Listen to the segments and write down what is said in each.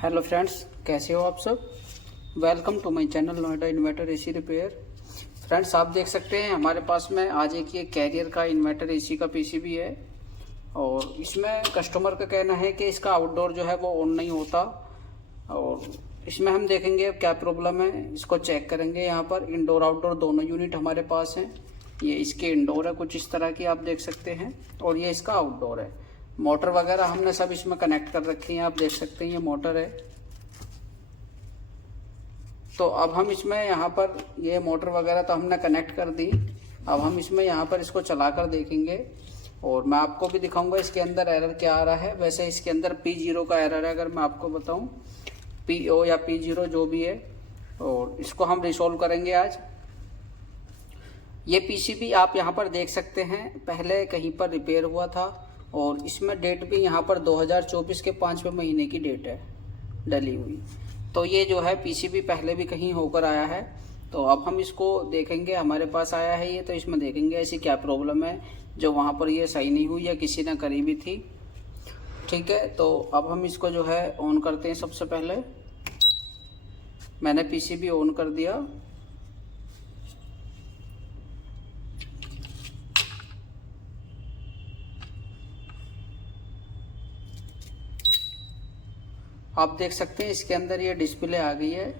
Hello friends, कैसे हो आप सब। Welcome to my channel Noida inverter AC repair. Friends, आप देख सकते हैं हमारे पास में आज एक ये कैरियर का इन्वर्टर एसी का पीसीबी है और इसमें कस्टमर का कहना है कि इसका आउटडोर जो है वो ऑन नहीं होता और इसमें हम देखेंगे अब क्या प्रॉब्लम है, इसको चेक करेंगे। यहाँ पर इंडोर आउटडोर दोनों यूनिट हमारे पास हैं। ये इसके इंडोर है कुछ इस तरह की, आप देख सकते हैं, और ये इसका आउटडोर है। मोटर वगैरह हमने सब इसमें कनेक्ट कर रखी है, आप देख सकते हैं ये मोटर है। तो अब हम इसमें यहाँ पर ये मोटर वगैरह तो हमने कनेक्ट कर दी। अब हम इसमें यहाँ पर इसको चला कर देखेंगे और मैं आपको भी दिखाऊंगा इसके अंदर एरर क्या आ रहा है। वैसे इसके अंदर P0 का एरर है, अगर मैं आपको बताऊं, PO या P0 जो भी है, और इसको हम रिसॉल्व करेंगे आज। ये पीसीबी आप यहाँ पर देख सकते हैं पहले कहीं पर रिपेयर हुआ था और इसमें डेट भी यहाँ पर 2024 के 5वें महीने की डेट है डली हुई। तो ये जो है पीसीबी पहले भी कहीं होकर आया है। तो अब हम इसको देखेंगे, हमारे पास आया है ये, तो इसमें देखेंगे ऐसी क्या प्रॉब्लम है जो वहाँ पर ये सही नहीं हुई या किसी ने करी भी थी। ठीक है, तो अब हम इसको जो है ऑन करते हैं। सबसे पहले मैंने पीसीबी ऑन कर दिया। आप देख सकते हैं इसके अंदर ये डिस्प्ले आ गई है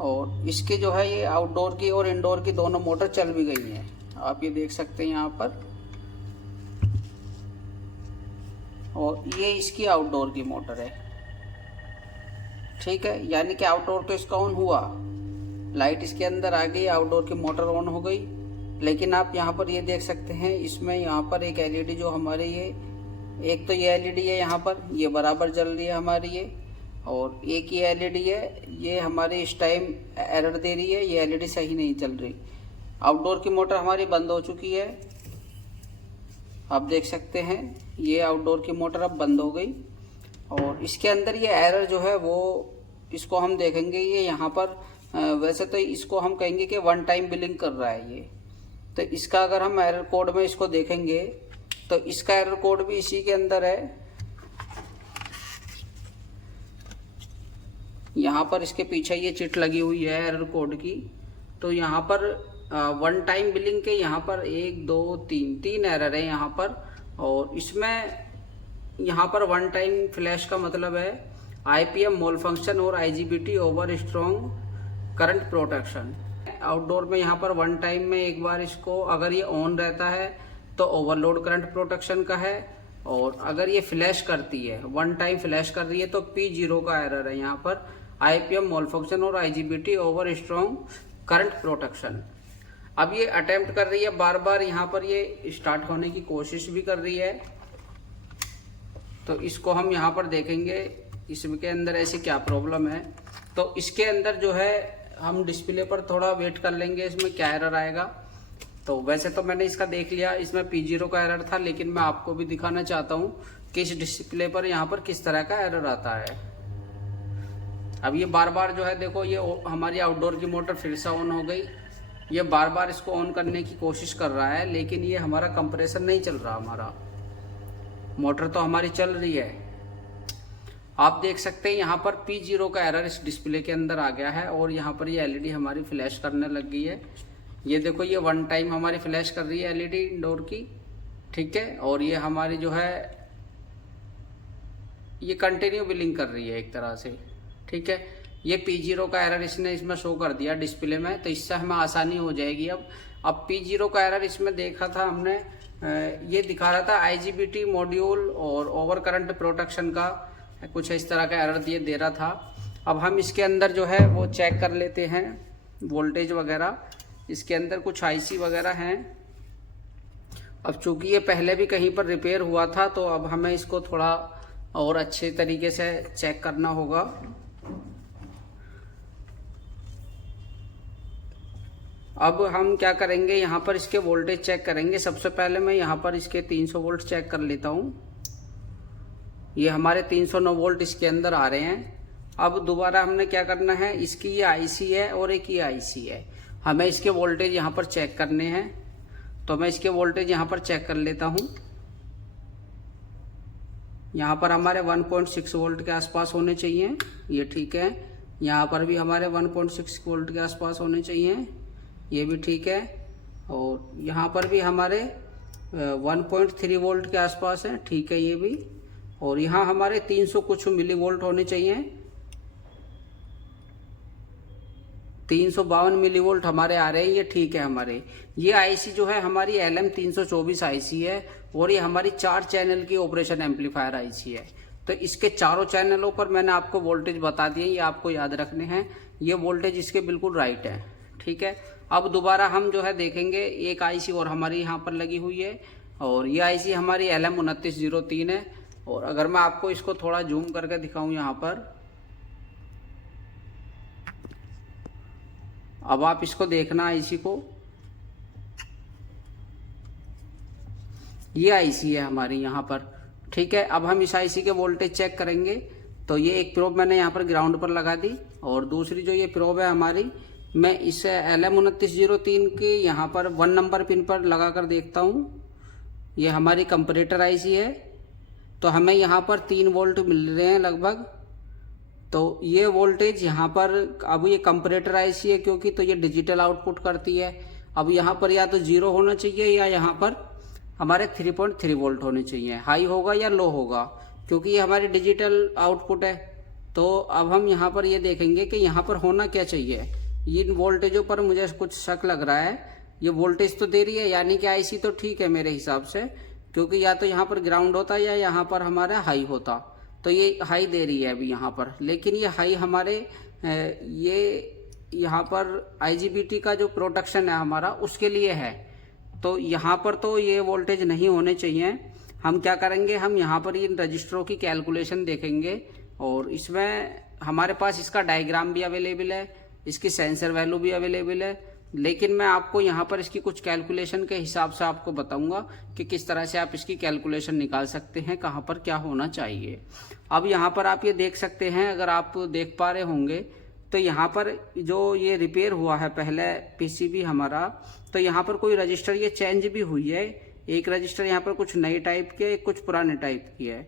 और इसके जो है ये आउटडोर की और इंडोर की दोनों मोटर चल भी गई हैं। आप ये देख सकते हैं यहाँ पर, और ये इसकी आउटडोर की मोटर है। ठीक है, यानी कि आउटडोर तो इसका ऑन हुआ, लाइट इसके अंदर आ गई, आउटडोर की मोटर ऑन हो गई। लेकिन आप यहाँ पर ये देख सकते हैं इसमें यहाँ पर एक एलईडी जो हमारे ये, एक तो ये एलईडी है यहाँ पर, ये बराबर जल रही है हमारी ये, और एक ये एलईडी है, ये हमारी इस टाइम एरर दे रही है, ये एलईडी सही नहीं चल रही। आउटडोर की मोटर हमारी बंद हो चुकी है, आप देख सकते हैं ये आउटडोर की मोटर अब बंद हो गई। और इसके अंदर ये एरर जो है वो, इसको हम देखेंगे। ये यहाँ पर वैसे तो इसको हम कहेंगे कि वन टाइम बिलिंग कर रहा है ये। तो इसका अगर हम एरर कोड में इसको देखेंगे तो इसका एरर कोड भी इसी के अंदर है। यहाँ पर इसके पीछे ये चिट लगी हुई है एरर कोड की। तो यहाँ पर वन टाइम बिलिंग के यहाँ पर 1 2 3 एरर है यहाँ पर। और इसमें यहाँ पर वन टाइम फ्लैश का मतलब है IPM मोल फंक्शन और IGBT over strong current protection. Outdoor में यहाँ पर वन टाइम में एक बार इसको अगर ये ऑन रहता है तो ओवरलोड करंट प्रोटेक्शन का है, और अगर ये फ्लैश करती है, वन टाइम फ्लैश कर रही है, तो P0 का एरर है यहाँ पर IPM मोल फंक्शन और IGBT over strong current protection. अब ये अटेम्प्ट कर रही है बार बार, यहाँ पर ये स्टार्ट होने की कोशिश भी कर रही है। तो इसको हम यहाँ पर देखेंगे इसके अंदर ऐसी क्या प्रॉब्लम है। तो इसके अंदर जो है हम डिस्प्ले पर थोड़ा वेट कर लेंगे, इसमें क्या एरर आएगा। तो वैसे तो मैंने इसका देख लिया, इसमें P0 का एरर था, लेकिन मैं आपको भी दिखाना चाहता हूँ कि इस डिस्प्ले पर यहाँ पर किस तरह का एरर आता है। अब ये बार बार जो है देखो, ये हमारी आउटडोर की मोटर फिर से ऑन हो गई। ये बार बार इसको ऑन करने की कोशिश कर रहा है, लेकिन ये हमारा कंप्रेसर नहीं चल रहा, हमारा मोटर तो हमारी चल रही है। आप देख सकते हैं यहाँ पर P0 का एरर इस डिस्प्ले के अंदर आ गया है और यहाँ पर ये एलईडी हमारी फ्लैश करने लग गई है। ये देखो, ये वन टाइम हमारी फ्लैश कर रही है एलईडी इंडोर की। ठीक है, और ये हमारी जो है ये कंटिन्यू बिलिंग कर रही है एक तरह से। ठीक है, ये P0 का एरर इसने इसमें शो कर दिया डिस्प्ले में, तो इससे हमें आसानी हो जाएगी। अब P0 का एरर इसमें देखा था हमने, ये दिखा रहा था IGBT मॉड्यूल और ओवर करंट प्रोटेक्शन का कुछ इस तरह का एरर दे रहा था। अब हम इसके अंदर जो है वो चेक कर लेते हैं वोल्टेज वगैरह। इसके अंदर कुछ IC वगैरह हैं। अब चूंकि ये पहले भी कहीं पर रिपेयर हुआ था, तो अब हमें इसको थोड़ा और अच्छे तरीके से चेक करना होगा। अब हम क्या करेंगे, यहाँ पर इसके वोल्टेज चेक करेंगे। सबसे पहले मैं यहाँ पर इसके 300 वोल्ट चेक कर लेता हूँ। ये हमारे 309 वोल्ट इसके अंदर आ रहे हैं। अब दोबारा हमने क्या करना है, इसकी ये IC है और एक ये IC है, हमें इसके वोल्टेज यहाँ पर चेक करने हैं। तो मैं इसके वोल्टेज यहाँ पर चेक कर लेता हूँ। यहाँ पर हमारे 1.6 वोल्ट के आसपास होने चाहिए, ये ठीक है। यहाँ पर भी हमारे 1.6 वोल्ट के आसपास होने चाहिए, ये भी ठीक है। और यहाँ पर भी हमारे 1.3 वोल्ट के आसपास है, ठीक है ये भी। और यहाँ हमारे 300 कुछ मिली वोल्ट होने चाहिए, 352 मिली वोल्ट हमारे आ रहे हैं, ये ठीक है हमारे। ये आईसी जो है हमारी LM324 आईसी है और ये हमारी 4 चैनल की ऑपरेशन एम्पलीफायर आईसी है। तो इसके चारों चैनलों पर मैंने आपको वोल्टेज बता दिए, ये आपको याद रखने हैं। ये वोल्टेज इसके बिल्कुल राइट है, ठीक है। अब दोबारा हम जो है देखेंगे, एक आईसी और हमारी यहाँ पर लगी हुई है और ये आईसी हमारी LM2903 है। और अगर मैं आपको इसको थोड़ा जूम करके दिखाऊं यहाँ पर, अब आप इसको देखना आईसी को, ये आईसी है हमारी यहाँ पर, ठीक है। अब हम इस आईसी के वोल्टेज चेक करेंगे। तो ये एक प्रोब मैंने यहाँ पर ग्राउंड पर लगा दी और दूसरी जो ये प्रोब है हमारी, मैं इस LM2903 के यहाँ पर 1 नंबर पिन पर लगा कर देखता हूँ। ये हमारी कंपैरेटर आईसी है, तो हमें यहाँ पर 3 वोल्ट मिल रहे हैं लगभग। तो ये वोल्टेज यहाँ पर, अब ये कंपैरेटर आईसी है क्योंकि, तो ये डिजिटल आउटपुट करती है। अब यहाँ पर या तो 0 होना चाहिए या यहाँ पर हमारे 3.3 वोल्ट होने चाहिए, हाई होगा या लो होगा, क्योंकि ये हमारी डिजिटल आउटपुट है। तो अब हम यहाँ पर ये देखेंगे कि यहाँ पर होना क्या चाहिए। इन वोल्टेजों पर मुझे कुछ शक लग रहा है, ये वोल्टेज तो दे रही है, यानी कि आईसी तो ठीक है मेरे हिसाब से, क्योंकि या तो यहाँ पर ग्राउंड होता या यहाँ पर हमारा हाई होता। तो ये हाई दे रही है अभी यहाँ पर, लेकिन ये हाई हमारे ये यहाँ पर IGBT का जो प्रोटेक्शन है हमारा, उसके लिए है। तो यहाँ पर तो ये वोल्टेज नहीं होने चाहिए। हम क्या करेंगे, हम यहाँ पर इन रजिस्टरों की कैलकुलेशन देखेंगे और इसमें हमारे पास इसका डायग्राम भी अवेलेबल है, इसकी सेंसर वैल्यू भी अवेलेबल है। लेकिन मैं आपको यहाँ पर इसकी कुछ कैलकुलेशन के हिसाब से आपको बताऊंगा कि किस तरह से आप इसकी कैलकुलेशन निकाल सकते हैं, कहाँ पर क्या होना चाहिए। अब यहाँ पर आप ये देख सकते हैं, अगर आप देख पा रहे होंगे तो यहाँ पर जो ये रिपेयर हुआ है पहले PCB हमारा, तो यहाँ पर कोई रजिस्टर ये चेंज भी हुई है। एक रजिस्टर यहाँ पर कुछ नई टाइप की है, एक कुछ पुराने टाइप की है,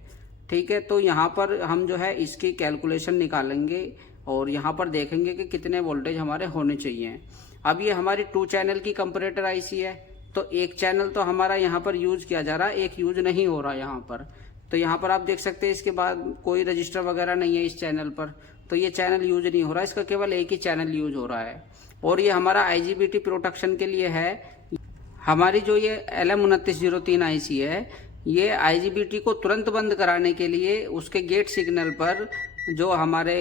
ठीक है। तो यहाँ पर हम जो है इसकी कैलकुलेशन निकालेंगे और यहाँ पर देखेंगे कि कितने वोल्टेज हमारे होने चाहिए। अब ये हमारी 2 चैनल की कंपैरेटर आईसी है, तो एक चैनल तो हमारा यहाँ पर यूज किया जा रहा है, एक यूज नहीं हो रहा यहाँ पर। तो यहाँ पर आप देख सकते हैं इसके बाद कोई रजिस्टर वगैरह नहीं है इस चैनल पर, तो ये चैनल यूज नहीं हो रहा, इसका केवल एक ही चैनल यूज हो रहा है। और ये हमारा IGBT प्रोटेक्शन के लिए है। हमारी जो ये LM2903 आईसी है, ये IGBT को तुरंत बंद कराने के लिए उसके गेट सिग्नल पर जो हमारे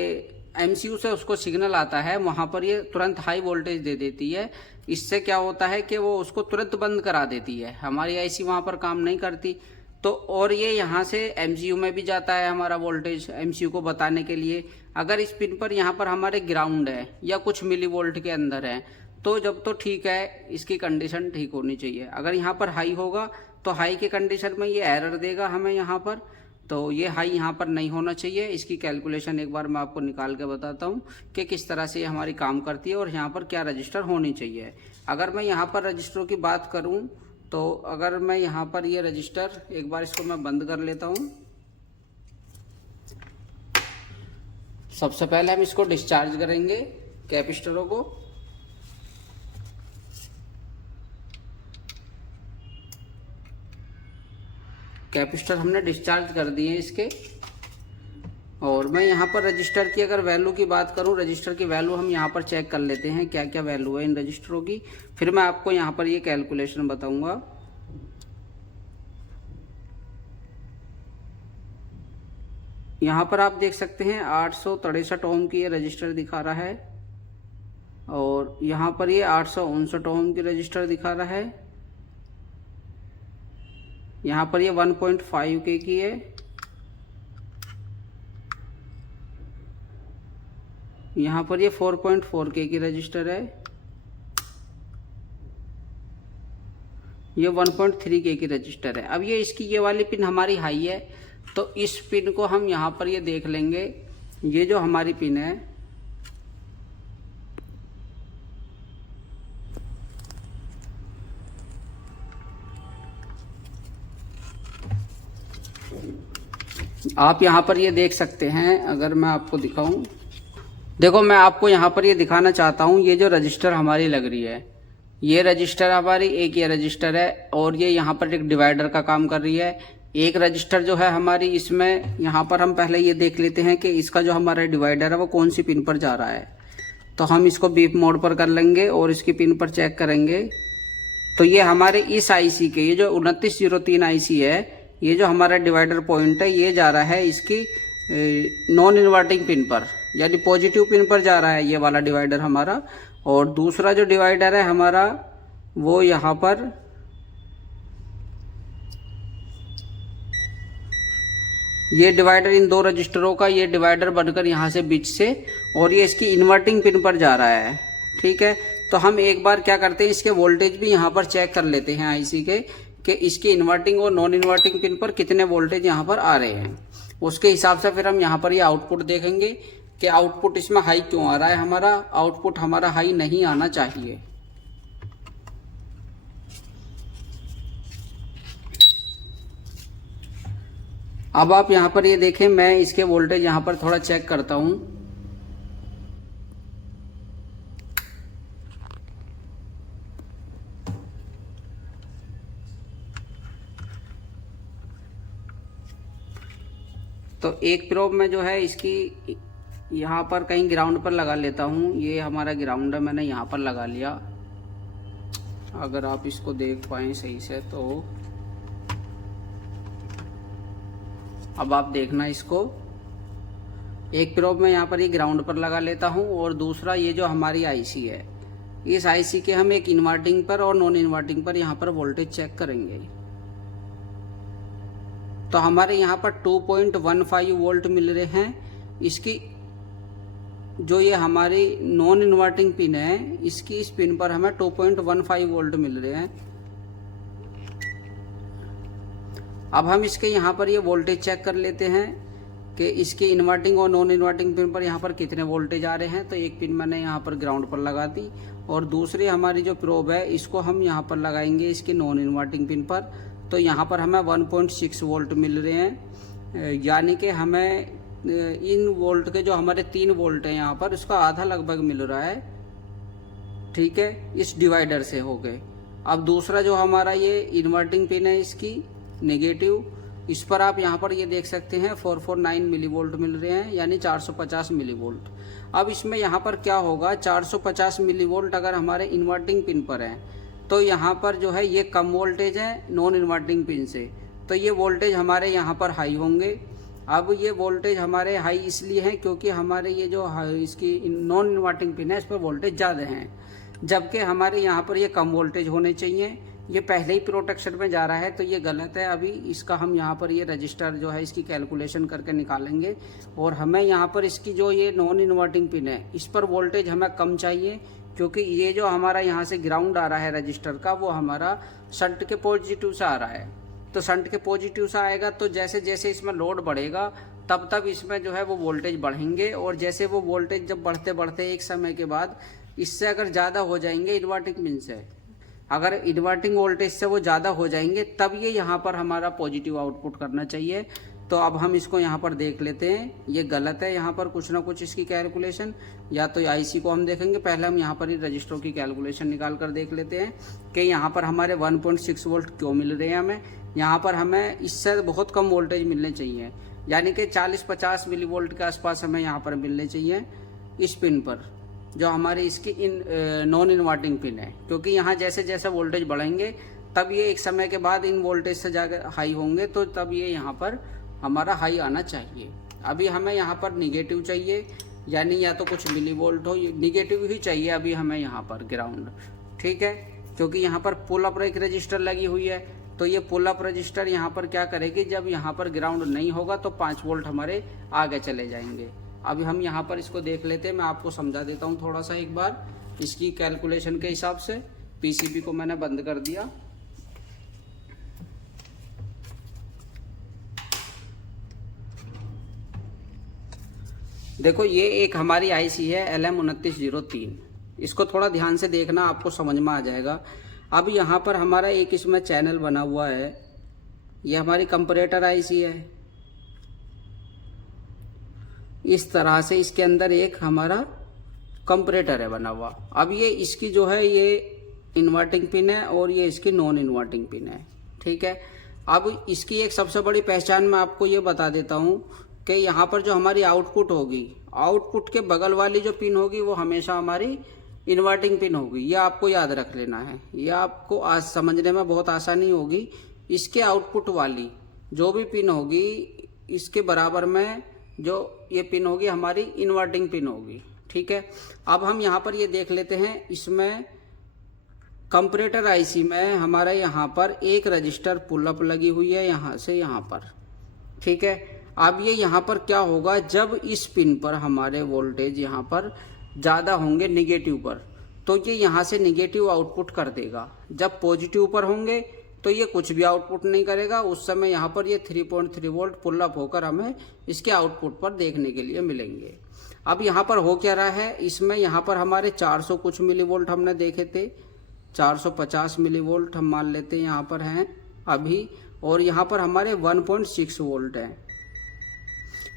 MCU से उसको सिग्नल आता है, वहाँ पर ये तुरंत हाई वोल्टेज दे देती है। इससे क्या होता है कि वो उसको तुरंत बंद करा देती है, हमारी आईसी वहाँ पर काम नहीं करती। तो और ये यहाँ से MCU में भी जाता है हमारा वोल्टेज, MCU को बताने के लिए। अगर इस पिन पर यहाँ पर हमारे ग्राउंड है या कुछ मिली वोल्ट के अंदर है, तो जब तो ठीक है, इसकी कंडीशन ठीक होनी चाहिए। अगर यहाँ पर हाई होगा तो हाई के कंडीशन में ये एरर देगा हमें यहाँ पर, तो ये हाई यहाँ पर नहीं होना चाहिए। इसकी कैलकुलेशन एक बार मैं आपको निकाल के बताता हूँ कि किस तरह से ये हमारी काम करती है और यहाँ पर क्या रजिस्टर होनी चाहिए। अगर मैं यहाँ पर रजिस्टरों की बात करूँ, तो अगर मैं यहाँ पर ये रजिस्टर, एक बार इसको मैं बंद कर लेता हूँ। सबसे पहले हम इसको डिस्चार्ज करेंगे कैपेसिटरों को। कैपेसिटर हमने डिस्चार्ज कर दिए हैं इसके। और मैं यहाँ पर रजिस्टर की अगर वैल्यू की बात करूँ, रजिस्टर की वैल्यू हम यहाँ पर चेक कर लेते हैं क्या क्या वैल्यू है इन रजिस्टरों की, फिर मैं आपको यहाँ पर ये कैलकुलेशन बताऊंगा। यहाँ पर आप देख सकते हैं 863 ओम की ये रजिस्टर दिखा रहा है और यहाँ पर ये 859 ओम की रजिस्टर दिखा रहा है। यहाँ पर ये 1.5 के की है। यहाँ पर ये 4.4 के की रजिस्टर है। ये 1.3 के की रजिस्टर है। अब ये इसकी ये वाली पिन हमारी हाई है, तो इस पिन को हम यहाँ पर ये देख लेंगे। ये जो हमारी पिन है, आप यहाँ पर ये देख सकते हैं, अगर मैं आपको दिखाऊं, देखो मैं आपको यहाँ पर ये दिखाना चाहता हूँ, ये जो रजिस्टर हमारी लग रही है, ये रजिस्टर हमारी, एक ये रजिस्टर है और ये यहाँ पर एक डिवाइडर का काम कर रही है। एक रजिस्टर जो है हमारी, इसमें यहाँ पर हम पहले ये देख लेते हैं कि इसका जो हमारा डिवाइडर है वो कौन सी पिन पर जा रहा है। तो हम इसको बीप मोड पर कर लेंगे और इसकी पिन पर चेक करेंगे। तो ये हमारे इस आईसी के, ये जो 2903 आईसी है, ये जो हमारा डिवाइडर पॉइंट है, ये जा रहा है इसकी नॉन इन्वर्टिंग पिन पर, यानी पॉजिटिव पिन पर जा रहा है ये वाला डिवाइडर हमारा। और दूसरा जो डिवाइडर है हमारा वो यहाँ पर ये डिवाइडर, इन दो रजिस्टरों का ये डिवाइडर बनकर यहाँ से बीच से, और ये इसकी इन्वर्टिंग पिन पर जा रहा है। ठीक है, तो हम एक बार क्या करते हैं, इसके वोल्टेज भी यहाँ पर चेक कर लेते हैं आईसी के, कि इसकी इन्वर्टिंग और नॉन इन्वर्टिंग पिन पर कितने वोल्टेज यहाँ पर आ रहे हैं। उसके हिसाब से फिर हम यहाँ पर ये आउटपुट देखेंगे कि आउटपुट इसमें हाई क्यों आ रहा है। हमारा आउटपुट हमारा हाई नहीं आना चाहिए। अब आप यहाँ पर ये देखें, मैं इसके वोल्टेज यहाँ पर थोड़ा चेक करता हूँ। तो एक प्रोब में जो है इसकी यहाँ पर कहीं ग्राउंड पर लगा लेता हूँ। ये हमारा ग्राउंड है, मैंने यहाँ पर लगा लिया। अगर आप इसको देख पाएँ सही से तो अब आप देखना इसको, एक प्रोब में यहाँ पर ये ग्राउंड पर लगा लेता हूँ और दूसरा ये जो हमारी आईसी है, इस आईसी के हम एक इन्वर्टिंग पर और नॉन इन्वर्टिंग पर यहाँ पर वोल्टेज चेक करेंगे। तो हमारे यहाँ पर 2.15 वोल्ट मिल रहे हैं। इसकी जो ये हमारी नॉन इन्वर्टिंग पिन है, इसकी इस पिन पर हमें 2.15 वोल्ट मिल रहे हैं। अब हम इसके यहाँ पर ये वोल्टेज चेक कर लेते हैं कि इसके इन्वर्टिंग और नॉन इन्वर्टिंग पिन पर यहाँ पर कितने वोल्टेज आ रहे हैं। तो एक पिन मैंने यहाँ पर ग्राउंड पर लगा दी और दूसरी हमारी जो प्रोब है इसको हम यहाँ पर लगाएंगे इसकी नॉन इन्वर्टिंग पिन पर। तो यहाँ पर हमें 1.6 वोल्ट मिल रहे हैं, यानी कि हमें इन वोल्ट के जो हमारे 3 वोल्ट हैं यहाँ पर, उसका आधा लगभग मिल रहा है। ठीक है, इस डिवाइडर से हो गए। अब दूसरा जो हमारा ये इन्वर्टिंग पिन है इसकी नेगेटिव, इस पर आप यहाँ पर ये देख सकते हैं 449 मिली वोल्ट मिल रहे हैं, यानी 450 मिली वोल्ट। अब इसमें यहाँ पर क्या होगा, 450 मिली वोल्ट अगर हमारे इन्वर्टिंग पिन पर है तो यहाँ पर जो है ये कम वोल्टेज है नॉन इन्वर्टिंग पिन से, तो ये वोल्टेज हमारे यहाँ पर हाई होंगे। अब ये वोल्टेज हमारे हाई इसलिए हैं क्योंकि हमारे ये जो इसकी नॉन इन्वर्टिंग पिन है इस पर वोल्टेज ज़्यादा हैं, जबकि हमारे यहाँ पर ये कम वोल्टेज होने चाहिए। ये पहले ही प्रोटेक्शन में जा रहा है तो ये गलत है। अभी इसका हम यहाँ पर ये रजिस्टर जो है इसकी कैलकुलेशन करके निकालेंगे और हमें यहाँ पर इसकी जो ये नॉन इन्वर्टिंग पिन है इस पर वोल्टेज हमें कम चाहिए, क्योंकि ये जो हमारा यहाँ से ग्राउंड आ रहा है रजिस्टर का, वो हमारा शंट के पॉजिटिव से आ रहा है। तो शंट के पॉजिटिव से आएगा तो जैसे जैसे इसमें लोड बढ़ेगा तब तब इसमें जो है वो वोल्टेज बढ़ेंगे, और जैसे वो वोल्टेज जब बढ़ते बढ़ते एक समय के बाद इससे अगर ज़्यादा हो जाएंगे इन्वर्टिंग पिन से, अगर इन्वर्टिंग वोल्टेज से वो ज़्यादा हो जाएंगे तब ये यहाँ पर हमारा पॉजिटिव आउटपुट करना चाहिए। तो अब हम इसको यहाँ पर देख लेते हैं, ये गलत है यहाँ पर कुछ ना कुछ इसकी कैलकुलेशन। या तो आईसी को हम देखेंगे, पहले हम यहाँ पर ही रजिस्टरों की कैलकुलेशन निकाल कर देख लेते हैं कि यहाँ पर हमारे 1.6 वोल्ट क्यों मिल रहे हैं हमें। यहाँ पर हमें इससे बहुत कम वोल्टेज मिलने चाहिए, यानी कि 40-50 मिली वोल्ट के आसपास हमें यहाँ पर मिलने चाहिए इस पिन पर, जो हमारी इसकी नॉन इन्वर्टिंग पिन है। क्योंकि यहाँ जैसे जैसे वोल्टेज बढ़ेंगे तब ये एक समय के बाद इन वोल्टेज से जाकर हाई होंगे, तो तब ये यहाँ पर हमारा हाई आना चाहिए। अभी हमें यहाँ पर निगेटिव चाहिए, यानी या तो कुछ मिली वोल्ट हो, निगेटिव ही चाहिए अभी हमें यहाँ पर ग्राउंड। ठीक है, क्योंकि यहाँ पर पुल अप एक रजिस्टर लगी हुई है, तो ये पुल अप रजिस्टर यहाँ पर क्या करेगी, जब यहाँ पर ग्राउंड नहीं होगा तो 5 वोल्ट हमारे आगे चले जाएंगे। अभी हम यहाँ पर इसको देख लेते हैं, मैं आपको समझा देता हूँ थोड़ा सा एक बार इसकी कैलकुलेशन के हिसाब से। पीसीबी को मैंने बंद कर दिया। देखो ये एक हमारी आईसी है LM2903, इसको थोड़ा ध्यान से देखना, आपको समझ में आ जाएगा। अब यहाँ पर हमारा एक इसमें चैनल बना हुआ है, ये हमारी कंपैरेटर आईसी है। इस तरह से इसके अंदर एक हमारा कंपैरेटर है बना हुआ। अब ये इसकी जो है ये इन्वर्टिंग पिन है और ये इसकी नॉन इन्वर्टिंग पिन है, ठीक है। अब इसकी एक सबसे बड़ी पहचान मैं आपको ये बता देता हूँ कि यहाँ पर जो हमारी आउटपुट होगी, आउटपुट के बगल वाली जो पिन होगी वो हमेशा हमारी इन्वर्टिंग पिन होगी। ये आपको याद रख लेना है, ये आपको आज समझने में बहुत आसानी होगी। इसके आउटपुट वाली जो भी पिन होगी इसके बराबर में जो ये पिन होगी हमारी इन्वर्टिंग पिन होगी, ठीक है। अब हम यहाँ पर ये देख लेते हैं, इसमें कंपैरेटर आईसी में हमारा यहाँ पर एक रजिस्टर पुल अप लगी हुई है यहाँ से यहाँ पर, ठीक है। अब ये यहाँ पर क्या होगा, जब इस पिन पर हमारे वोल्टेज यहाँ पर ज़्यादा होंगे निगेटिव पर, तो ये यहाँ से निगेटिव आउटपुट कर देगा। जब पॉजिटिव पर होंगे तो ये कुछ भी आउटपुट नहीं करेगा। उस समय यहाँ पर ये 3.3 वोल्ट पुल अप होकर हमें इसके आउटपुट पर देखने के लिए मिलेंगे। अब यहाँ पर हो क्या रहा है, इसमें यहाँ पर हमारे 400 कुछ मिली वोल्ट हमने देखे थे, 450 मिली वोल्ट हम मान लेते हैं यहाँ पर हैं अभी, और यहाँ पर हमारे 1.6 वोल्ट हैं।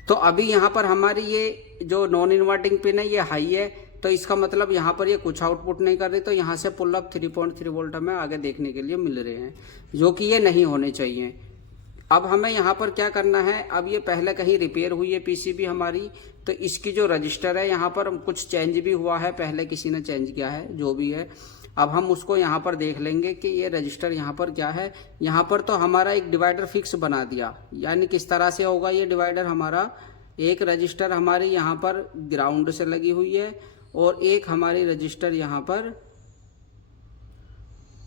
तो अभी यहाँ पर हमारी ये जो नॉन इन्वर्टिंग पिन है ये हाई है, तो इसका मतलब यहाँ पर ये कुछ आउटपुट नहीं कर रही, तो यहाँ से पुल अप 3.3 वोल्ट हमें आगे देखने के लिए मिल रहे हैं, जो कि ये नहीं होने चाहिए। अब हमें यहाँ पर क्या करना है, अब ये पहले कहीं रिपेयर हुई है पीसीबी हमारी, तो इसकी जो रजिस्टर है यहाँ पर कुछ चेंज भी हुआ है, पहले किसी ने चेंज किया है, जो भी है। अब हम उसको यहाँ पर देख लेंगे कि ये रजिस्टर यहाँ पर क्या है। यहाँ पर तो हमारा एक डिवाइडर फिक्स बना दिया, यानी किस तरह से होगा ये डिवाइडर हमारा, एक रजिस्टर हमारी यहाँ पर ग्राउंड से लगी हुई है और एक हमारी रजिस्टर यहाँ पर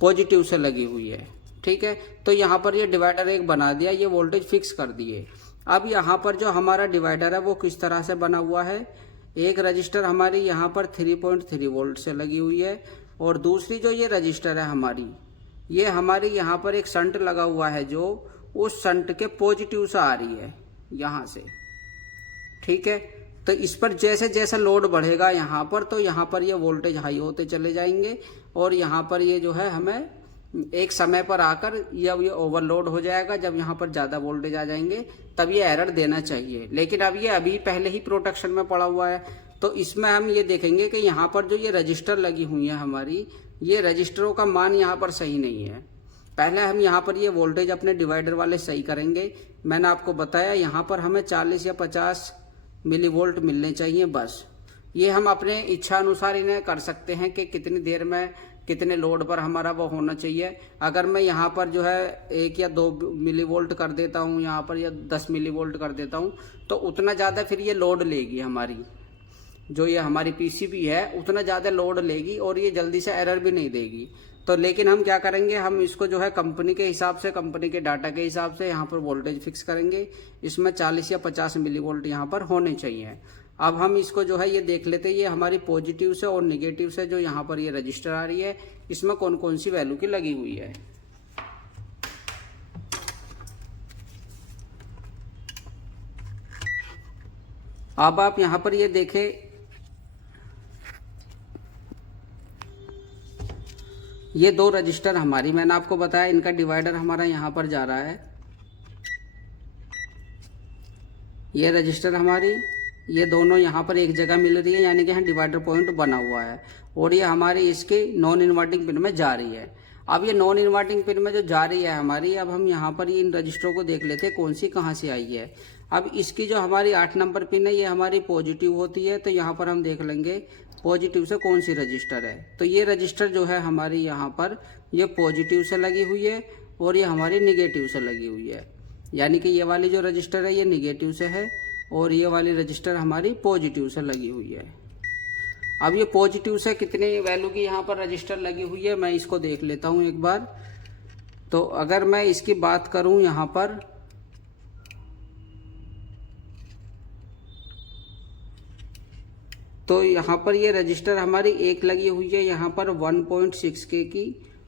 पॉजिटिव से लगी हुई है, ठीक है। तो यहाँ पर ये डिवाइडर एक बना दिया, ये वोल्टेज फिक्स कर दिए। अब यहाँ पर जो हमारा डिवाइडर है वो किस तरह से बना हुआ है, एक रजिस्टर हमारी यहाँ पर 3.3 वोल्ट से लगी हुई है और दूसरी जो ये रजिस्टर है हमारी, ये हमारी यहाँ पर एक शंट लगा हुआ है जो उस शंट के पॉजिटिव से आ रही है यहाँ से, ठीक है। तो इस पर जैसे जैसे लोड बढ़ेगा यहाँ पर, तो यहाँ पर ये वोल्टेज हाई होते चले जाएंगे और यहाँ पर ये जो है हमें एक समय पर आकर जब ये ओवरलोड हो जाएगा, जब यहाँ पर ज़्यादा वोल्टेज आ जाएंगे तब ये एरर देना चाहिए। लेकिन अब ये अभी पहले ही प्रोटेक्शन में पड़ा हुआ है, तो इसमें हम ये देखेंगे कि यहाँ पर जो ये रजिस्टर लगी हुई है हमारी, ये रजिस्टरों का मान यहाँ पर सही नहीं है। पहले हम यहाँ पर ये वोल्टेज अपने डिवाइडर वाले सही करेंगे। मैंने आपको बताया यहाँ पर हमें 40 या 50 मिली वोल्ट मिलने चाहिए बस। ये हम अपने इच्छा अनुसार इन्हें कर सकते हैं कि कितनी देर में कितने लोड पर हमारा वो होना चाहिए। अगर मैं यहाँ पर जो है 1 या 2 मिली वोल्ट कर देता हूँ यहाँ पर, या 10 मिली वोल्ट कर देता हूँ, तो उतना ज़्यादा फिर ये लोड लेगी हमारी, जो ये हमारी पीसीबी है उतना ज़्यादा लोड लेगी और ये जल्दी से एरर भी नहीं देगी। तो लेकिन हम क्या करेंगे, हम इसको जो है कंपनी के हिसाब से, कंपनी के डाटा के हिसाब से यहाँ पर वोल्टेज फिक्स करेंगे। इसमें 40 या 50 मिली वोल्ट यहाँ पर होने चाहिए। अब हम इसको जो है ये देख लेते हैं, ये हमारी पॉजिटिव से और निगेटिव से जो यहाँ पर ये रजिस्टर आ रही है, इसमें कौन कौन सी वैल्यू की लगी हुई है। अब आप यहाँ पर ये देखें, ये 2 रजिस्टर हमारी, मैंने आपको बताया इनका डिवाइडर हमारा यहाँ पर जा रहा है। ये रजिस्टर हमारी, ये दोनों यहाँ पर एक जगह मिल रही है, यानी कि यहाँ डिवाइडर पॉइंट बना हुआ है, और ये हमारी इसके नॉन इन्वर्टिंग पिन में जा रही है। अब ये नॉन इन्वर्टिंग पिन में जो जा रही है हमारी, अब हम यहाँ पर इन रजिस्टरों को देख लेते हैं कौन सी कहाँ से आई है। अब इसकी जो हमारी 8 नंबर पिन है ये हमारी पॉजिटिव होती है, तो यहाँ पर हम देख लेंगे पॉजिटिव से कौन सी रजिस्टर है। तो ये रजिस्टर जो है हमारी यहाँ पर ये पॉजिटिव से लगी हुई है और ये हमारी निगेटिव से लगी हुई है, यानी कि ये वाली जो रजिस्टर है ये निगेटिव से है और ये वाली रजिस्टर हमारी पॉजिटिव से लगी हुई है। अब ये पॉजिटिव से कितनी वैल्यू की यहाँ पर रजिस्टर लगी हुई है मैं इसको देख लेता हूँ एक बार। तो अगर मैं इसकी बात करूँ यहाँ पर, तो यहाँ पर ये रजिस्टर हमारी एक लगी हुई है यहाँ पर 1.6 के की,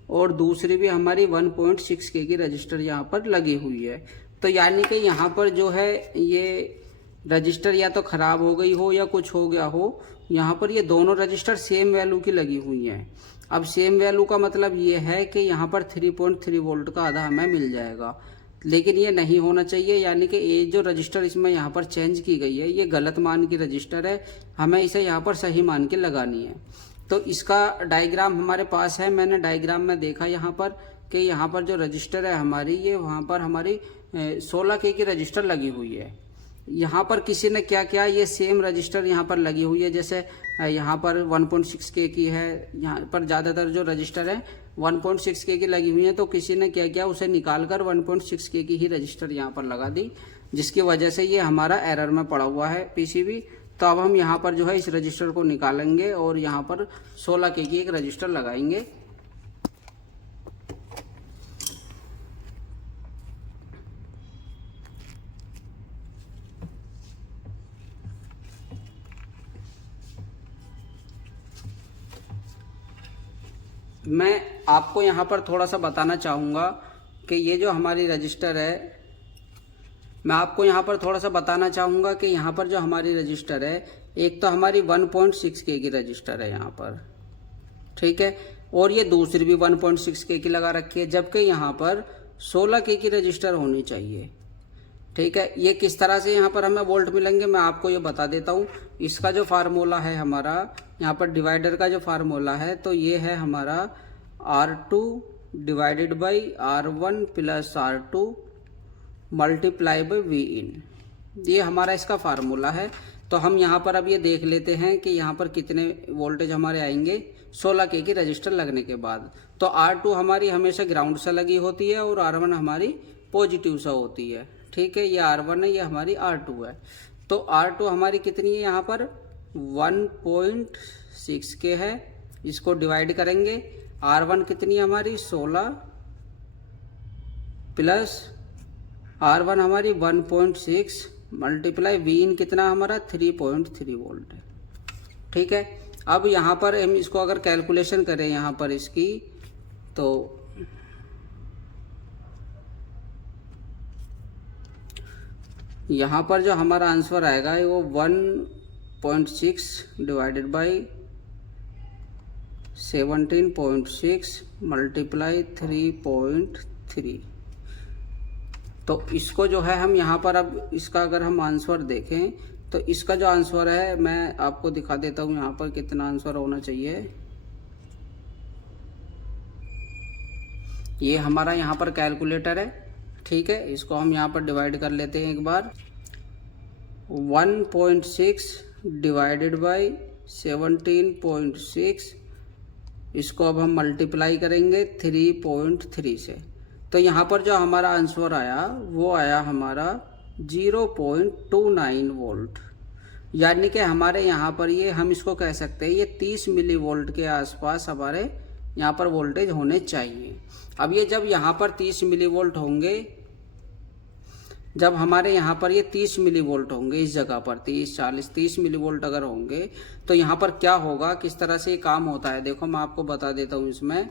और दूसरी भी हमारी 1.6 के की रजिस्टर यहाँ पर लगी हुई है। तो यानी कि यहाँ पर जो है ये रजिस्टर या तो ख़राब हो गई हो या कुछ हो गया हो, यहाँ पर ये दोनों रजिस्टर सेम वैल्यू की लगी हुई हैं। अब सेम वैल्यू का मतलब ये है कि यहाँ पर 3.3 वोल्ट का आधा हमें मिल जाएगा। लेकिन ये नहीं होना चाहिए, यानी कि ये जो रजिस्टर इसमें यहाँ पर चेंज की गई है ये गलत मान की रजिस्टर है, हमें इसे यहाँ पर सही मान के लगानी है। तो इसका डायग्राम हमारे पास है, मैंने डायग्राम में देखा यहाँ पर कि यहाँ पर जो रजिस्टर है हमारी, ये वहाँ पर हमारी 16K की रजिस्टर लगी हुई है। यहाँ पर किसी ने क्या किया, ये सेम रजिस्टर यहाँ पर लगी हुई है, जैसे यहाँ पर 1.6K की है, यहाँ पर ज़्यादातर जो रजिस्टर है 1.6K की लगी हुई है, तो किसी ने क्या किया, उसे निकाल कर 1.6K की ही रजिस्टर यहाँ पर लगा दी, जिसकी वजह से ये हमारा एरर में पड़ा हुआ है पीसीबी। तो अब हम यहाँ पर जो है इस रजिस्टर को निकालेंगे और यहाँ पर 16K की एक रजिस्टर लगाएंगे। मैं आपको यहाँ पर थोड़ा सा बताना चाहूँगा कि ये जो हमारी रजिस्टर है, मैं आपको यहाँ पर थोड़ा सा बताना चाहूँगा कि यहाँ पर जो हमारी रजिस्टर है, एक तो हमारी 1.6K की रजिस्टर है यहाँ पर, ठीक है, और ये दूसरी भी 1.6K की लगा रखी है, जबकि यहाँ पर 16K की रजिस्टर होनी चाहिए, ठीक है। ये किस तरह से यहाँ पर हमें वोल्ट मिलेंगे मैं आपको ये बता देता हूँ। इसका जो फार्मूला है हमारा, यहाँ पर डिवाइडर का जो फार्मूला है, तो ये है हमारा R2 divided by R1 plus R2 multiply by Vin, ये हमारा इसका फार्मूला है। तो हम यहाँ पर अब ये देख लेते हैं कि यहाँ पर कितने वोल्टेज हमारे आएंगे 16K की रजिस्टर लगने के बाद। तो R2 हमारी हमेशा ग्राउंड से लगी होती है और R1 हमारी पॉजिटिव से होती है, ठीक है। ये R1 है, ये हमारी R2 है। तो R2 हमारी कितनी है, यहाँ पर 1.6K है, इसको डिवाइड करेंगे। R1 कितनी है हमारी 16 प्लस R1 हमारी 1.6 मल्टीप्लाई Vin कितना हमारा 3.3 वोल्ट है, ठीक है। अब यहाँ पर हम इसको अगर कैलकुलेशन करें यहाँ पर इसकी, तो यहाँ पर जो हमारा आंसर आएगा वो 1.6 डिवाइडेड बाई 17.6 मल्टीप्लाई 3.3। तो इसको जो है हम यहाँ पर अब इसका अगर हम आंसर देखें तो इसका जो आंसर है मैं आपको दिखा देता हूँ यहाँ पर कितना आंसर होना चाहिए। ये हमारा यहाँ पर कैलकुलेटर है, ठीक है। इसको हम यहाँ पर डिवाइड कर लेते हैं एक बार। 1.6 डिवाइडेड बाई 17.6, इसको अब हम मल्टीप्लाई करेंगे 3.3 से। तो यहाँ पर जो हमारा आंसर आया वो आया हमारा 0.29 वोल्ट, यानी कि हमारे यहाँ पर ये हम इसको कह सकते हैं ये 30 मिली वोल्ट के आसपास हमारे यहाँ पर वोल्टेज होने चाहिए। अब ये जब यहाँ पर 30 मिली वोल्ट होंगे, जब हमारे यहाँ पर ये 30 मिली वोल्ट होंगे, इस जगह पर 30, 40, 30 मिली वोल्ट अगर होंगे तो यहाँ पर क्या होगा, किस तरह से ये काम होता है, देखो मैं आपको बता देता हूँ। इसमें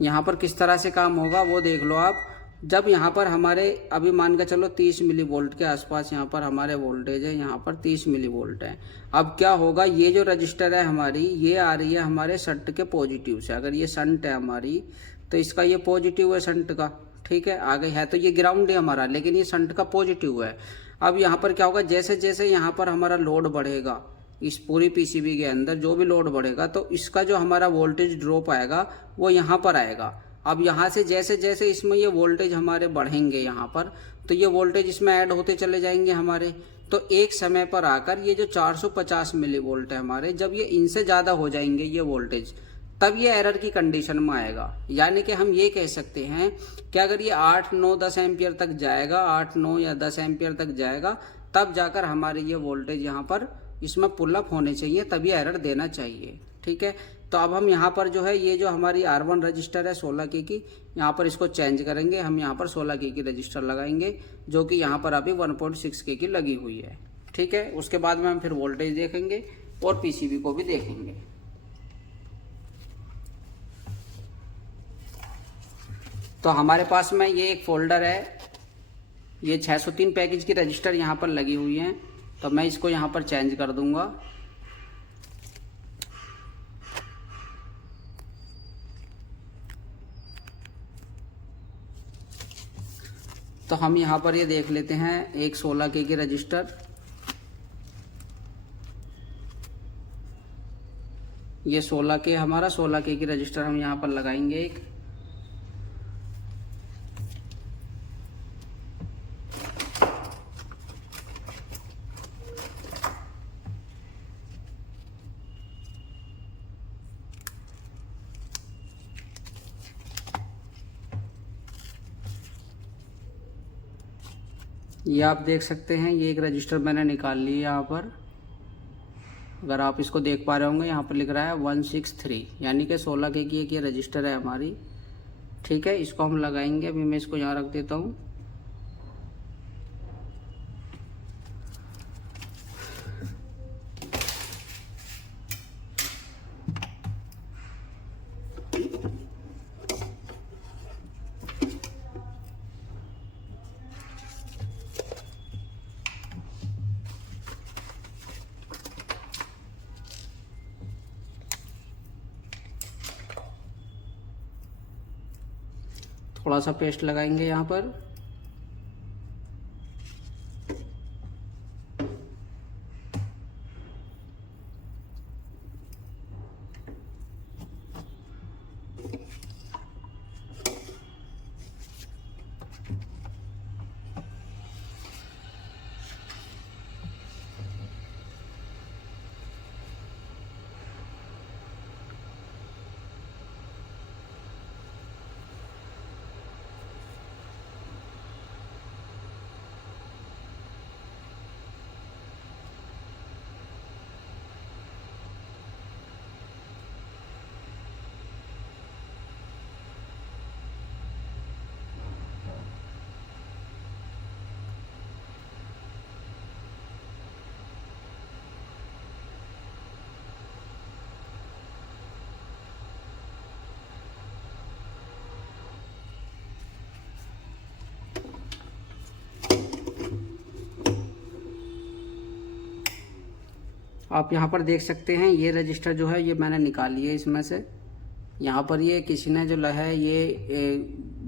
यहाँ पर किस तरह से काम होगा वो देख लो आप। जब यहाँ पर हमारे अभी मान के चलो 30 मिली वोल्ट के आसपास यहाँ पर हमारे वोल्टेज है, यहाँ पर 30 मिली वोल्ट है। अब क्या होगा, ये जो रजिस्टर है हमारी ये आ रही है हमारे शंट के पॉजिटिव से। अगर ये शंट है हमारी तो इसका ये पॉजिटिव है शंट का, ठीक है। आगे है तो ये ग्राउंड है हमारा, लेकिन ये शंट का पॉजिटिव है। अब यहाँ पर क्या होगा, जैसे जैसे यहाँ पर हमारा लोड बढ़ेगा, इस पूरी पीसीबी के अंदर जो भी लोड बढ़ेगा तो इसका जो हमारा वोल्टेज ड्रॉप आएगा वो यहाँ पर आएगा। अब यहाँ से जैसे जैसे इसमें ये वोल्टेज हमारे बढ़ेंगे यहाँ पर, तो ये वोल्टेज इसमें ऐड होते चले जाएंगे हमारे। तो एक समय पर आकर ये जो 450 मिली वोल्ट है हमारे, जब ये इनसे ज़्यादा हो जाएंगे ये वोल्टेज, तब ये एरर की कंडीशन में आएगा। यानी कि हम ये कह सकते हैं कि अगर ये 8, 9, 10 एम्पियर तक जाएगा, 8, 9 या 10 एम्पियर तक जाएगा, तब जाकर हमारे ये वोल्टेज यहाँ पर इसमें पुल अप होने चाहिए, तभी एरर देना चाहिए, ठीक है। तो अब हम यहाँ पर जो है ये जो हमारी R1 रजिस्टर है 16K की, यहाँ पर इसको चेंज करेंगे। हम यहाँ पर 16K की रजिस्टर लगाएंगे जो कि यहाँ पर अभी 1.6K की लगी हुई है, ठीक है। उसके बाद में हम फिर वोल्टेज देखेंगे और पीसीबी को भी देखेंगे। तो हमारे पास में ये एक फोल्डर है, ये 603 पैकेज की रजिस्टर यहाँ पर लगी हुई हैं। तो मैं इसको यहाँ पर चेंज कर दूंगा। तो हम यहाँ पर ये देख लेते हैं एक 16K की रजिस्टर, ये 16K हमारा 16K की रजिस्टर हम यहाँ पर लगाएंगे एक। ये आप देख सकते हैं, ये एक रजिस्टर मैंने निकाल ली है यहाँ पर। अगर आप इसको देख पा रहे होंगे, यहाँ पर लिख रहा है 163, यानी कि 16K की एक ये रजिस्टर है हमारी। ठीक है, इसको हम लगाएंगे। अभी मैं इसको यहाँ रख देता हूँ। थोड़ा सा पेस्ट लगाएंगे यहाँ पर। आप यहाँ पर देख सकते हैं, ये रजिस्टर जो है ये मैंने निकाली है इसमें से। यहाँ पर ये किसी ने जो है ये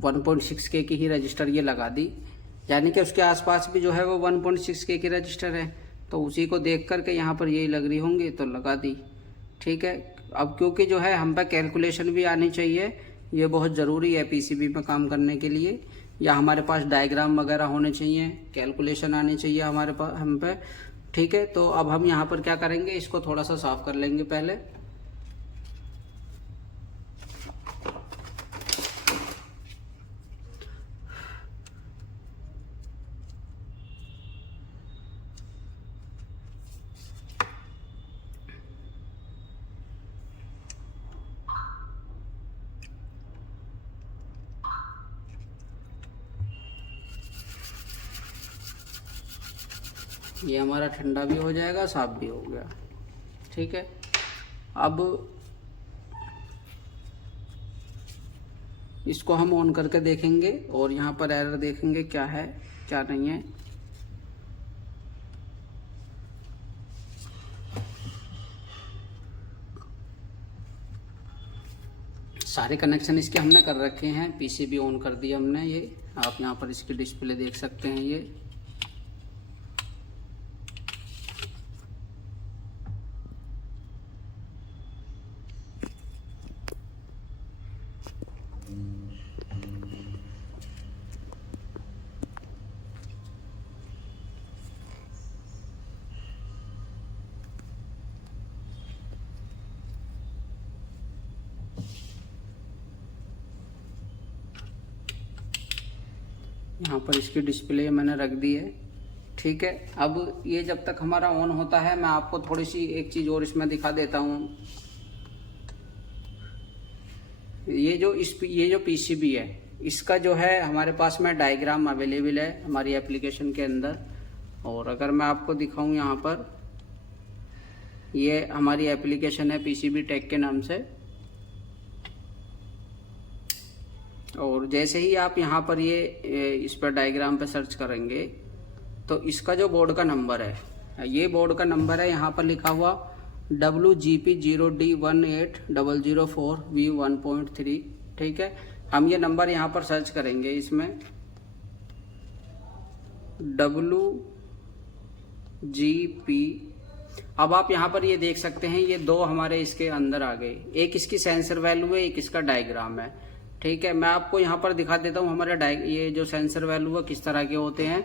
1.6K की ही रजिस्टर ये लगा दी, यानी कि उसके आसपास भी जो है वो 1.6K की रजिस्टर है, तो उसी को देख करके यहाँ पर यही लग रही होंगी तो लगा दी। ठीक है, अब क्योंकि जो है हम पे कैलकुलेशन भी आनी चाहिए, ये बहुत ज़रूरी है पीसीबी में काम करने के लिए, या हमारे पास डायग्राम वगैरह होने चाहिए, कैलकुलेशन आनी चाहिए हमारे पास हम पे। ठीक है, तो अब हम यहाँ पर क्या करेंगे, इसको थोड़ा सा साफ कर लेंगे पहले। ये हमारा ठंडा भी हो जाएगा, साफ भी हो गया। ठीक है, अब इसको हम ऑन करके देखेंगे और यहाँ पर एरर देखेंगे क्या है क्या नहीं है। सारे कनेक्शन इसके हमने कर रखे हैं, पीसीबी ऑन कर दिया हमने। ये आप यहाँ पर इसकी डिस्प्ले देख सकते हैं। ये यहाँ पर इसकी डिस्प्ले मैंने रख दी है। ठीक है, अब ये जब तक हमारा ऑन होता है, मैं आपको थोड़ी सी एक चीज़ और इसमें दिखा देता हूँ। ये जो पीसीबी है, इसका जो है हमारे पास में डायग्राम अवेलेबल है हमारी एप्लीकेशन के अंदर। और अगर मैं आपको दिखाऊं, यहाँ पर ये हमारी एप्लीकेशन है पीसीबी टेक के नाम से। और जैसे ही आप यहाँ पर ये इस पर डायग्राम पे सर्च करेंगे तो इसका जो बोर्ड का नंबर है, ये बोर्ड का नंबर है यहाँ पर लिखा हुआ WGP0D18004V1.3। ठीक है, हम ये नंबर यहाँ पर सर्च करेंगे इसमें। WGP। अब आप यहाँ पर ये देख सकते हैं, ये दो हमारे इसके अंदर आ गए, एक इसकी सेंसर वैल्यू है, एक इसका डायग्राम है। ठीक है, मैं आपको यहाँ पर दिखा देता हूँ हमारे ये जो सेंसर वैल्यू है किस तरह के होते हैं।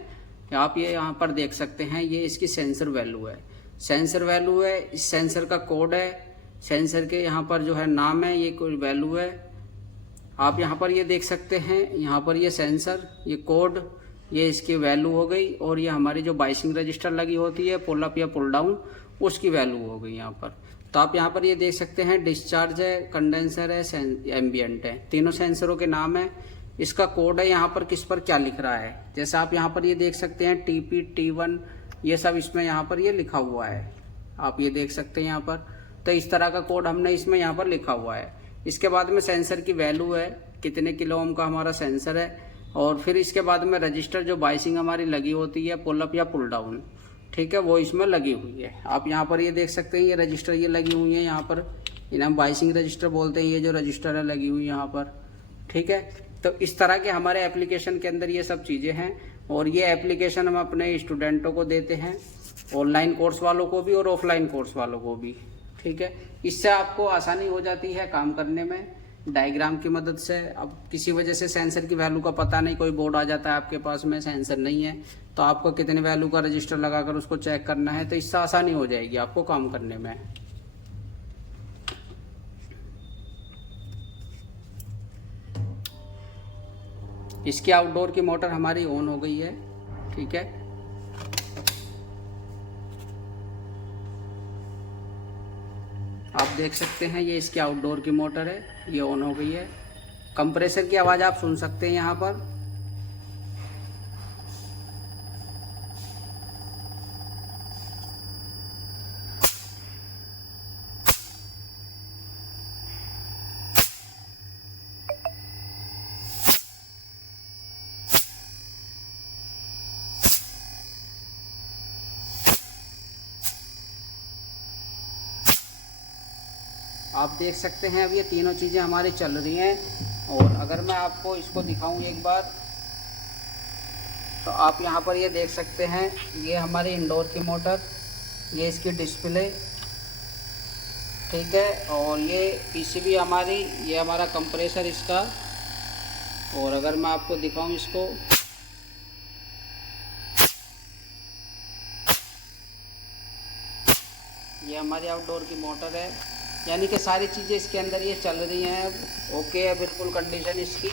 आप ये यहाँ पर देख सकते हैं, ये इसकी सेंसर वैल्यू है। सेंसर वैल्यू है, इस सेंसर का कोड है, सेंसर के यहाँ पर जो है नाम है, ये कोई वैल्यू है। आप यहाँ पर ये देख सकते हैं, यहाँ पर ये सेंसर, ये कोड, ये इसकी वैल्यू हो गई, और ये हमारी जो बाइसिंग रजिस्टर लगी होती है पुल अप या पुल डाउन, उसकी वैल्यू हो गई यहाँ पर। तो आप यहाँ पर ये देख सकते हैं, डिस्चार्ज है, कंडेंसर है, एम्बियंट है, तीनों सेंसरों के नाम है। इसका कोड है यहाँ पर किस पर क्या लिख रहा है। जैसे आप यहाँ पर ये देख सकते हैं TP T1, ये सब इसमें यहाँ पर ये लिखा हुआ है, आप ये देख सकते हैं यहाँ पर। तो इस तरह का कोड हमने इसमें यहाँ पर लिखा हुआ है। इसके बाद में सेंसर की वैल्यू है, कितने किलो ओम का हमारा सेंसर है, और फिर इसके बाद में रजिस्टर जो बाइसिंग हमारी लगी होती है पुल अप या पुल डाउन, ठीक है, वो इसमें लगी हुई है। आप यहाँ पर ये देख सकते हैं, ये रजिस्टर ये लगी हुई है यहाँ पर, इन्हें हम बाइसिंग रजिस्टर बोलते हैं, ये जो रजिस्टर है लगी हुई यहाँ पर। ठीक है, तो इस तरह के हमारे एप्लीकेशन के अंदर ये सब चीज़ें हैं, और ये एप्लीकेशन हम अपने स्टूडेंटों को देते हैं, ऑनलाइन कोर्स वालों को भी और ऑफलाइन कोर्स वालों को भी। ठीक है, इससे आपको आसानी हो जाती है काम करने में डायग्राम की मदद से। अब किसी वजह से सेंसर की वैल्यू का पता नहीं, कोई बोर्ड आ जाता है आपके पास में, सेंसर नहीं है, तो आपको कितने वैल्यू का रजिस्टर लगाकर उसको चेक करना है, तो इससे आसानी हो जाएगी आपको काम करने में। इसकी आउटडोर की मोटर हमारी ऑन हो गई है। ठीक है, आप देख सकते हैं, ये इसकी आउटडोर की मोटर है, ये ऑन हो गई है। कंप्रेसर की आवाज़ आप सुन सकते हैं यहाँ पर। आप देख सकते हैं, अब ये तीनों चीज़ें हमारी चल रही हैं। और अगर मैं आपको इसको दिखाऊं एक बार, तो आप यहाँ पर ये देख सकते हैं, ये हमारी इंडोर की मोटर, ये इसकी डिस्प्ले, ठीक है, और ये PCB हमारी, ये हमारा कंप्रेसर इसका। और अगर मैं आपको दिखाऊं इसको, ये हमारी आउटडोर की मोटर है, यानी कि सारी चीज़ें इसके अंदर ये चल रही हैं। अब ओके है बिल्कुल कंडीशन इसकी।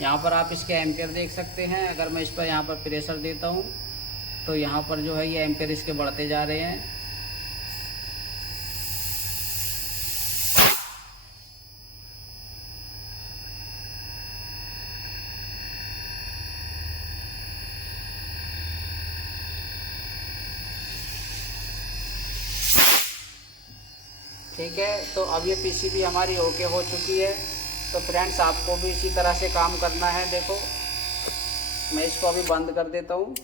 यहाँ पर आप इसके एम्पियर देख सकते हैं। अगर मैं इस पर यहाँ पर प्रेशर देता हूँ, तो यहाँ पर जो है ये एम्पियर इसके बढ़ते जा रहे हैं। ठीक है, तो अब ये PCB हमारी ओके हो चुकी है। तो फ्रेंड्स, आपको भी इसी तरह से काम करना है। देखो, मैं इसको अभी बंद कर देता हूँ।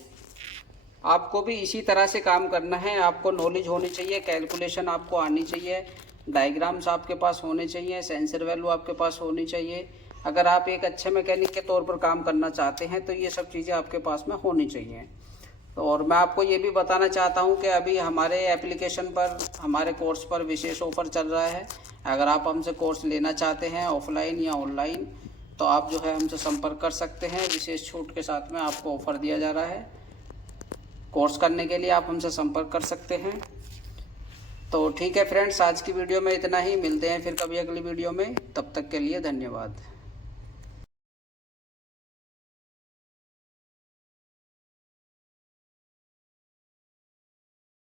आपको भी इसी तरह से काम करना है। आपको नॉलेज होनी चाहिए, कैलकुलेशन आपको आनी चाहिए, डायग्राम्स आपके पास होने चाहिए, सेंसर वैल्यू आपके पास होनी चाहिए। अगर आप एक अच्छे मैकेनिक के तौर पर काम करना चाहते हैं, तो ये सब चीज़ें आपके पास में होनी चाहिए। और मैं आपको ये भी बताना चाहता हूँ कि अभी हमारे एप्लीकेशन पर, हमारे कोर्स पर विशेष ऑफर चल रहा है। अगर आप हमसे कोर्स लेना चाहते हैं ऑफलाइन या ऑनलाइन, तो आप जो है हमसे संपर्क कर सकते हैं। विशेष छूट के साथ में आपको ऑफ़र दिया जा रहा है। कोर्स करने के लिए आप हमसे संपर्क कर सकते हैं। तो ठीक है फ्रेंड्स, आज की वीडियो में इतना ही। मिलते हैं फिर कभी अगली वीडियो में। तब तक के लिए धन्यवाद।